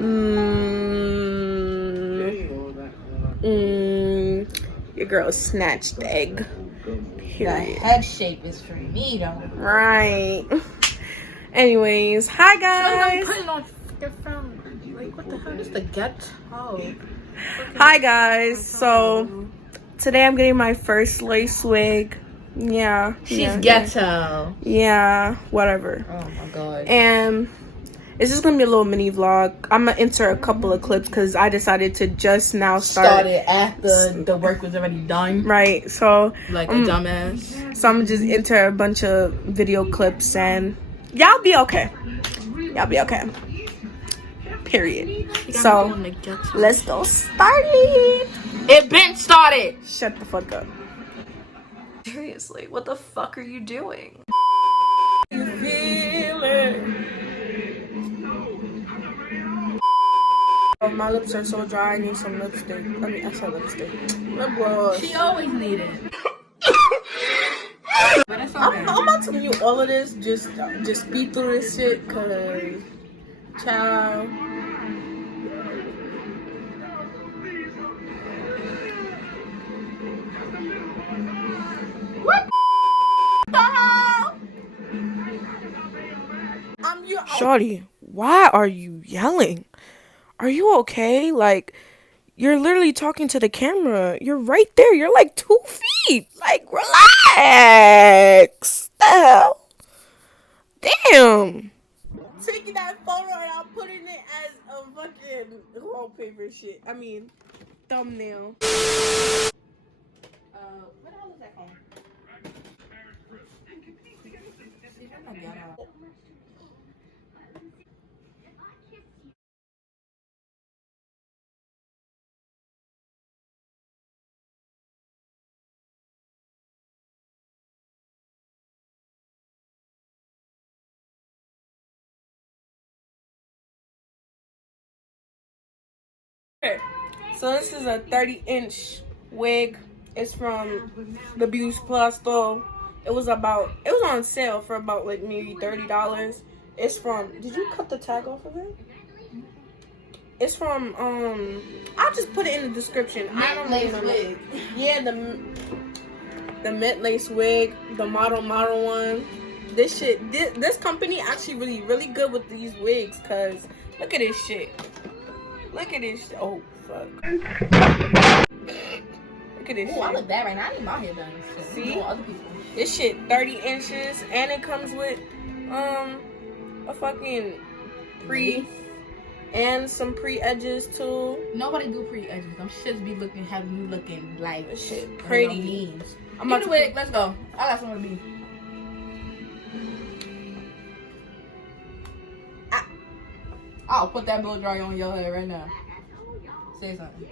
Your girl snatched the egg. Period. The head shape is for me though. Right. Anyways, hi guys. I'm putting on like what the hell is the ghetto? Hi guys. So today I'm getting my first lace wig. Yeah. She's ghetto. Yeah. Whatever. Oh my god. And it's just gonna be a little mini vlog. I'm gonna insert a couple of clips because I decided to just now start it after the work was already done. Right. So like a dumbass. So I'm gonna just enter a bunch of video clips and y'all be okay. Y'all be okay. Period. So let's go started. It been started. Shut the fuck up. Seriously, what the fuck are you doing? You feel it. Oh, my lips are so dry. I need some lipstick. I said lipstick. Lip gloss. She always needed. But it's okay. I'm about to mute all of this. Just speed through this shit, cause child. What the hell? Shawty, why are you yelling? Are you okay? Like, you're literally talking to the camera. You're right there. You're like 2 feet. Like, relax. The hell? Damn. Taking that photo and I'm putting it as a fucking wallpaper shit. I mean, thumbnail. What the hell is that phone? Okay, so this is a 30-inch wig. It's from the Beauty Supply store. It was on sale for about like maybe $30. It's from, did you cut the tag off of it? It's from, I'll just put it in the description. I don't know. Wig. Yeah, the mint lace wig, the model one. This company actually really good with these wigs, cause look at this shit. Look at this. Oh, fuck. Look at this shit. I look bad right now. I need my hair done. See? This shit 30 inches. And it comes with, a fucking and some pre-edges, too. Nobody do pre-edges. Them shits be having you looking like this shit pretty. I'm about to wig. Let's go. I got somewhere to be. I'll put that blow dry on your head right now. Say something.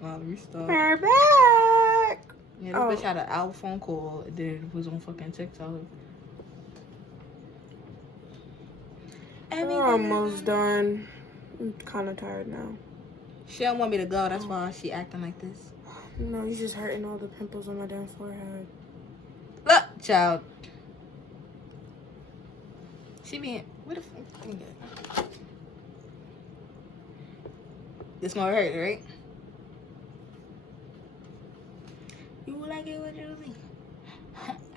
Wow, restart. We're back. Yeah, this Oh. bitch had an out phone call. Then was on fucking TikTok. We're almost done. I'm kind of tired now. She don't want me to go. That's why she acting like this. No, you're just hurting all the pimples on my damn forehead. Look, child. She being... What the fuck? This gonna hurt, right? You like it what you mean?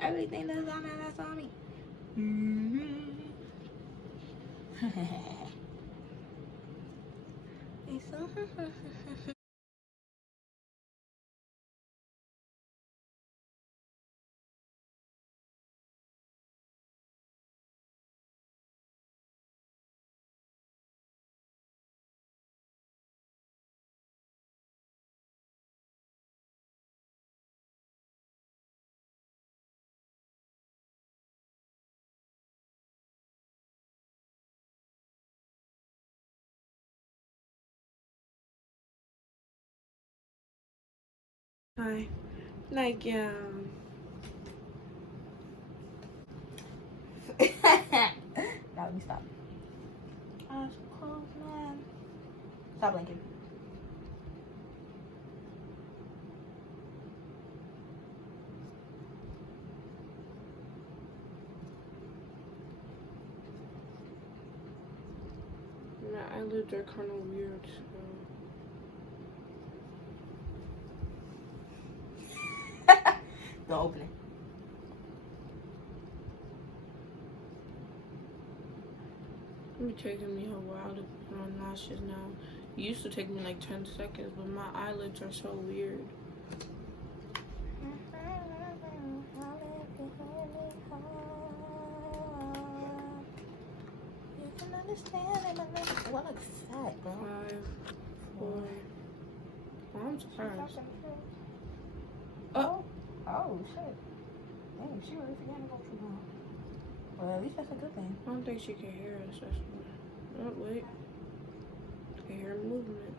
Everything that's on there, that's on me. Hi. Like, yeah. Now let me stop. Eyes closed, man. Stop blinking. My eyelids are kind of weird, so. Don't open it. It's taking me a while to put on lashes now. It used to take me like 10 seconds, but my eyelids are so weird. You can understand it, but what looks fat, bro? 5, 4. Oh, I'm surprised. Oh, shit. Dang, she really forgot to go too long. Well, at least that's a good thing. I don't think she can hear us. That's why. Oh, wait. I can hear movement.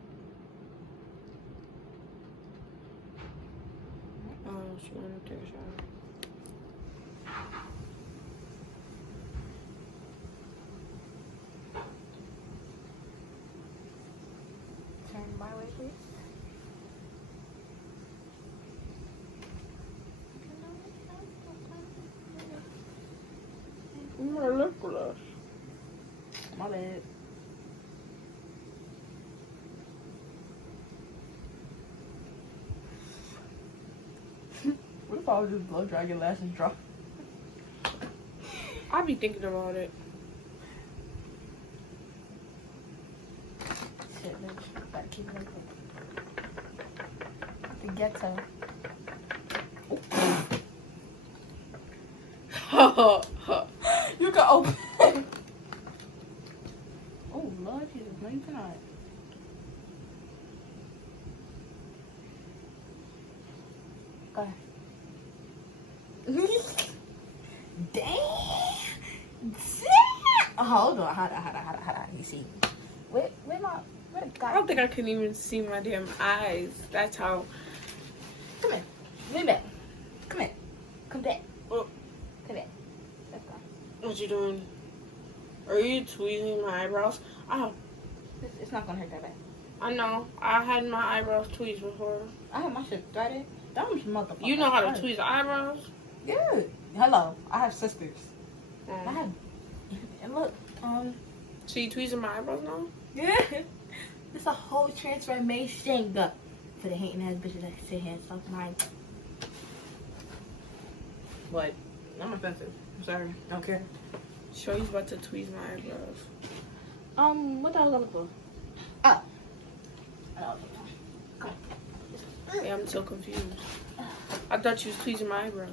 Oh, she wanted to take a shower. Turn my way, please. My lip gloss. My bad. What if I was just blow dry your lashes dry? I be thinking about it. Shit, bitch. Gotta keep it like that. The ghetto. You can open it. Oh, Lord Jesus. No, you cannot. Go ahead. Damn. Oh, hold on. Hold on. You see. Where the I don't think I can even see my damn eyes. That's how. Come here. Lean back. Come here. Come back. Oh. Come back. Let's go. What you doing? Are you tweezing my eyebrows? Oh, It's not gonna hurt that bad. I know. I had my eyebrows tweezed before. I have my shit threaded. Dumb motherfucker. You know how to tweeze eyebrows? Yeah. Hello. I have sisters. I Um, have. And look. so you tweezing my eyebrows now? Yeah. It's a whole transformation for the hating ass bitches that sit here and suck mine. What? I'm offensive. I'm sorry. I don't care. Show about to tweeze my eyebrows. What the hell was I looking for? Oh. Come on. Yeah, I'm so confused. I thought you was tweezing my eyebrows.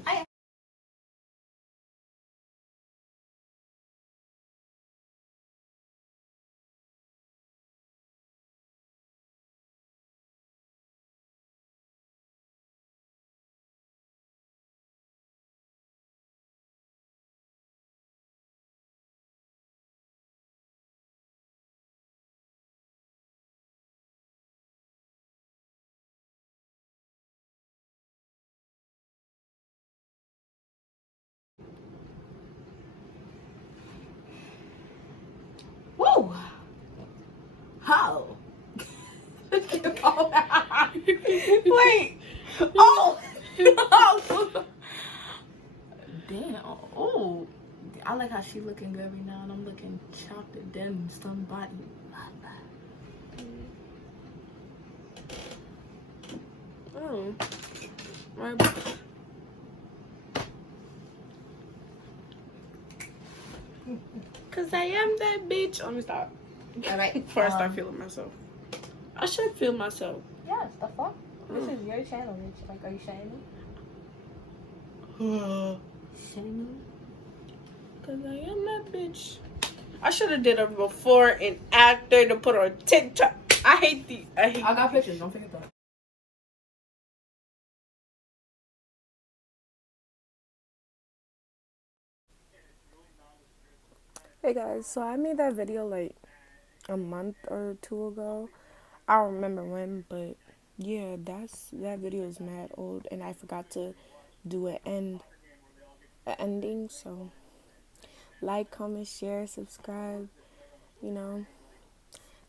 How? Wait. Oh. Damn. Oh. I like how she looking good right now, and I'm looking chopped and dead in somebody. Oh. My. Cause I am that bitch. Let me stop. All right. Before I start feeling myself. I should feel myself. Yes, the fuck? This is your channel, bitch. Like, are you shaming me? Shaming? Cause I am that bitch. I should have did a before and after to put on TikTok. I hate these. I got pictures. Don't forget that. Hey guys, so I made that video like a month or two ago. I don't remember when, but yeah, that video is mad old, and I forgot to do an ending. So like, comment, share, subscribe. You know,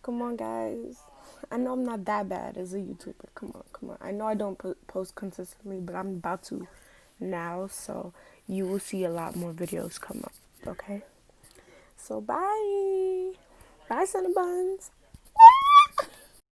come on, guys. I know I'm not that bad as a YouTuber. Come on. I know I don't post consistently, but I'm about to now. So you will see a lot more videos come up. Okay. So bye. Bye, Cinnabuns.